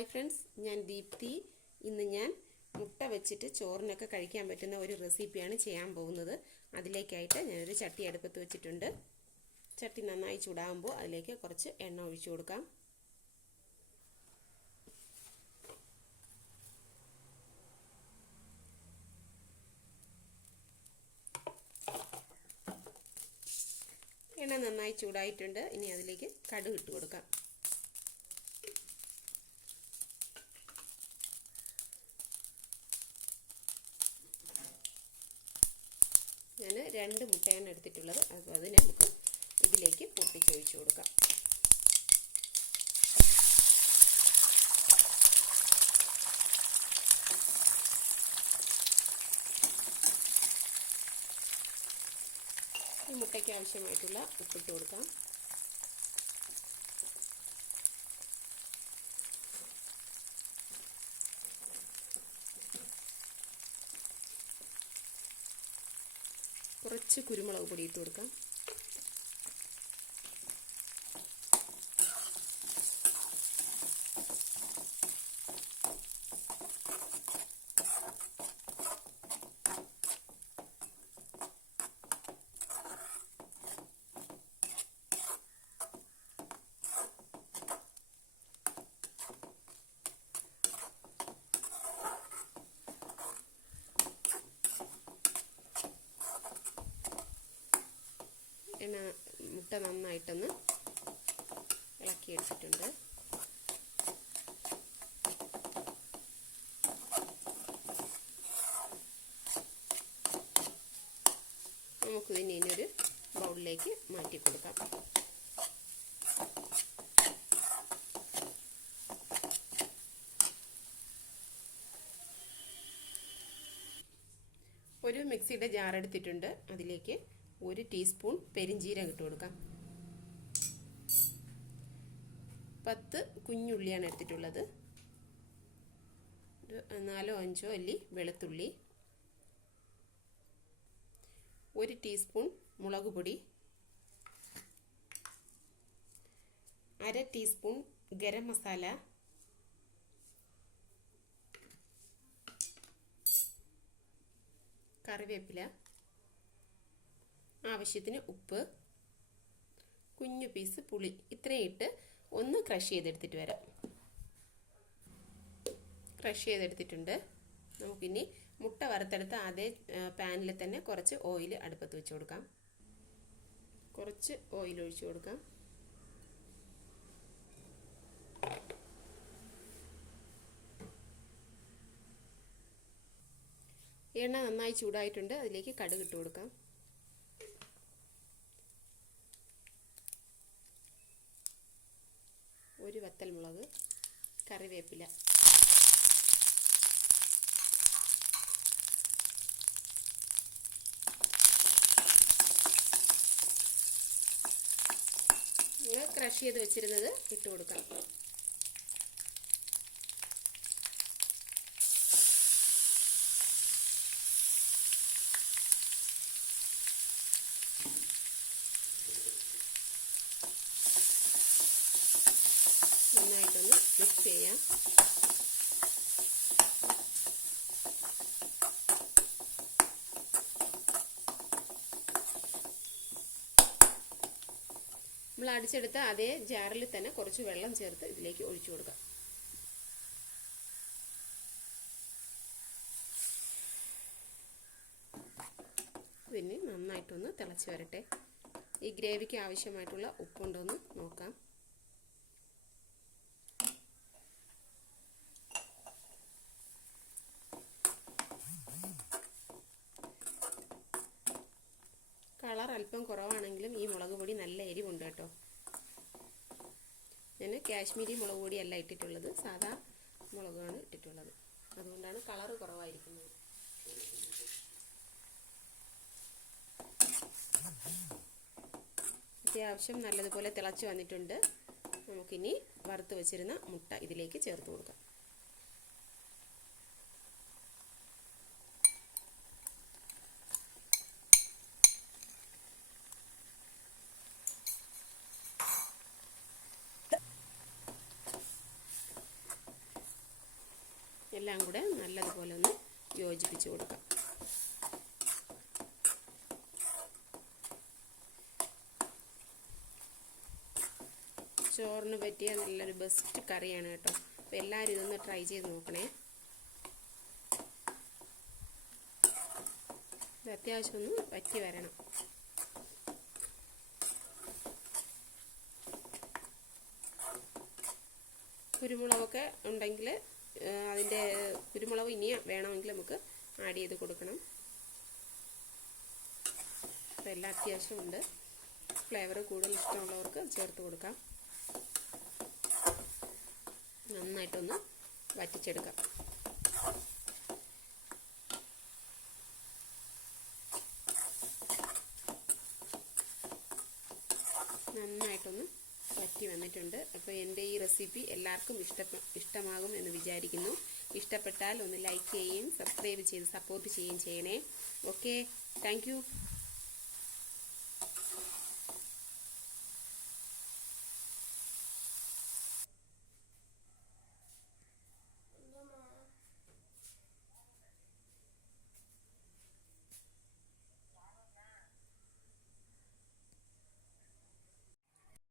Hi friends, ഞാൻ ദീപ്തി. ഇന്ന് ഞാൻ മുട്ട വെച്ചിട്ട് ചോറിനൊക്കെ കഴിക്കാൻ പറ്റുന്ന ഒരു റെസിപ്പിയാണ് ചെയ്യാൻ പോകുന്നത്. അതിലേക്കായിട്ട് ഞാനൊരു ചട്ടി അടുപ്പത്ത് വെച്ചിട്ടുണ്ട്. ചട്ടി നന്നായി ചൂടാകുമ്പോൾ അതിലേക്ക് കുറച്ച് എണ്ണ ഒഴിച്ചു കൊടുക്കാം. എണ്ണ നന്നായി ചൂടായിട്ടുണ്ട്. ഇനി അതിലേക്ക് കടുക് ഇട്ട് കൊടുക്കാം. ഞാൻ 2 മുട്ടയാണ് എടുത്തിട്ടുള്ളത്. അപ്പോൾ അത് നമുക്ക് ഇതിലേക്ക് പൊട്ടിച്ചൊഴിച്ചു കൊടുക്കാം. ഈ മുട്ടയ്ക്ക് ആവശ്യമായിട്ടുള്ള ഉപ്പിട്ട് കൊടുക്കാം. കുറച്ച് കുരുമുളക് പൊടി ഇട്ട് കൊടുക്കാം. മുട്ട നന്നായിട്ടൊന്ന് ഇളക്കിയെടുത്തിട്ടുണ്ട്. നമുക്കിതിനെ ഇനിയൊരു ബൗളിലേക്ക് മാറ്റി കൊടുക്കാം. ഒരു മിക്സിയുടെ ജാർ എടുത്തിട്ടുണ്ട്. അതിലേക്ക് 1 ടീസ്പൂൺ പെരിഞ്ജീരകം ഇട്ട് കൊടുക്കാം. 10 കുഞ്ഞുള്ളിയാണ് എടുത്തിട്ടുള്ളത്. 4-5 അല്ലി വെളുത്തുള്ളി, 1 ടീസ്പൂൺ മുളക് പൊടി, 1/2 ടീസ്പൂൺ ഗരം മസാല, കറിവേപ്പില, ആവശ്യത്തിന് ഉപ്പ്, കുഞ്ഞു പീസ് പുളി. ഇത്രയും ഇട്ട് ഒന്ന് ക്രഷ് ചെയ്തെടുത്തിട്ട് വരാം. ക്രഷ് ചെയ്തെടുത്തിട്ടുണ്ട്. നമുക്കിനി മുട്ട വറുത്തെടുത്ത അതേ പാനിൽ തന്നെ കുറച്ച് ഓയിൽ അടുപ്പത്ത് വെച്ച് കൊടുക്കാം. കുറച്ച് ഓയിൽ ഒഴിച്ചു കൊടുക്കാം. എണ്ണ നന്നായി ചൂടായിട്ടുണ്ട്. അതിലേക്ക് കടുക് ഇട്ട് കൊടുക്കാം. ഒരു വറ്റൽമുളക്, കറിവേപ്പില, ക്രഷ് ചെയ്ത് വെച്ചിരുന്നത് ഇട്ട് കൊടുക്കാം. നന്നായിട്ടൊന്ന് മിക്സ് ചെയ്യാം. നമ്മൾ അടിച്ചെടുത്ത അതേ ജാറിൽ തന്നെ കുറച്ച് വെള്ളം ചേർത്ത് ഇതിലേക്ക് ഒഴിച്ചു കൊടുക്കാം. ഇതിന് നന്നായിട്ടൊന്ന് തിളച്ച് വരട്ടെ. ഈ ഗ്രേവിക്ക് ആവശ്യമായിട്ടുള്ള ഉപ്പുണ്ടോയെന്ന് നോക്കാം. കളർ അല്പം കുറവാണെങ്കിലും ഈ മുളക് പൊടി നല്ല എരിവുണ്ട് കേട്ടോ. ഞാൻ കാശ്മീരി മുളക് പൊടിയല്ല ഇട്ടിട്ടുള്ളത്, സാധാ മുളകാണ് ഇട്ടിട്ടുള്ളത്. അതുകൊണ്ടാണ് കളർ കുറവായിരിക്കുന്നത്. അത്യാവശ്യം നല്ലതുപോലെ തിളച്ച് വന്നിട്ടുണ്ട്. നമുക്കിനി വറുത്ത് വെച്ചിരുന്ന മുട്ട ഇതിലേക്ക് ചേർത്ത് കൊടുക്കാം. എല്ലാം കൂടെ നല്ലതുപോലെ ഒന്ന് യോജിപ്പിച്ച് കൊടുക്കാം. ചോറിന് പറ്റിയ നല്ലൊരു ബെസ്റ്റ് കറിയാണ് കേട്ടോ. അപ്പോൾ എല്ലാവരും ഇതൊന്ന് ട്രൈ ചെയ്ത് നോക്കണേ. ഇത് അത്യാവശ്യം ഒന്ന് വറ്റി വരണം. കുരുമുളകൊക്കെ ഉണ്ടെങ്കിൽ അതിൻ്റെ കുരുമുളക് ഇനി വേണമെങ്കിൽ നമുക്ക് ആഡ് ചെയ്ത് കൊടുക്കണം. അപ്പോൾ എല്ലാം അത്യാവശ്യമുണ്ട്. ഫ്ലേവർ കൂടുതൽ ഇഷ്ടമുള്ളവർക്ക് ചേർത്ത് കൊടുക്കാം. നന്നായിട്ടൊന്ന് വറ്റിച്ചെടുക്കാം. നന്നായിട്ടൊന്ന് വറ്റി വന്നിട്ടുണ്ട്. അപ്പോൾ എൻ്റെ ഈ റെസിപ്പി എല്ലാവർക്കും ഇഷ്ടമാകും എന്ന് വിചാരിക്കുന്നു. ഇഷ്ടപ്പെട്ടാൽ ഒന്ന് ലൈക്ക് ചെയ്യുകയും സബ്സ്ക്രൈബ് ചെയ്ത് സപ്പോർട്ട് ചെയ്യുകയും ചെയ്യണേ. Okay, thank you.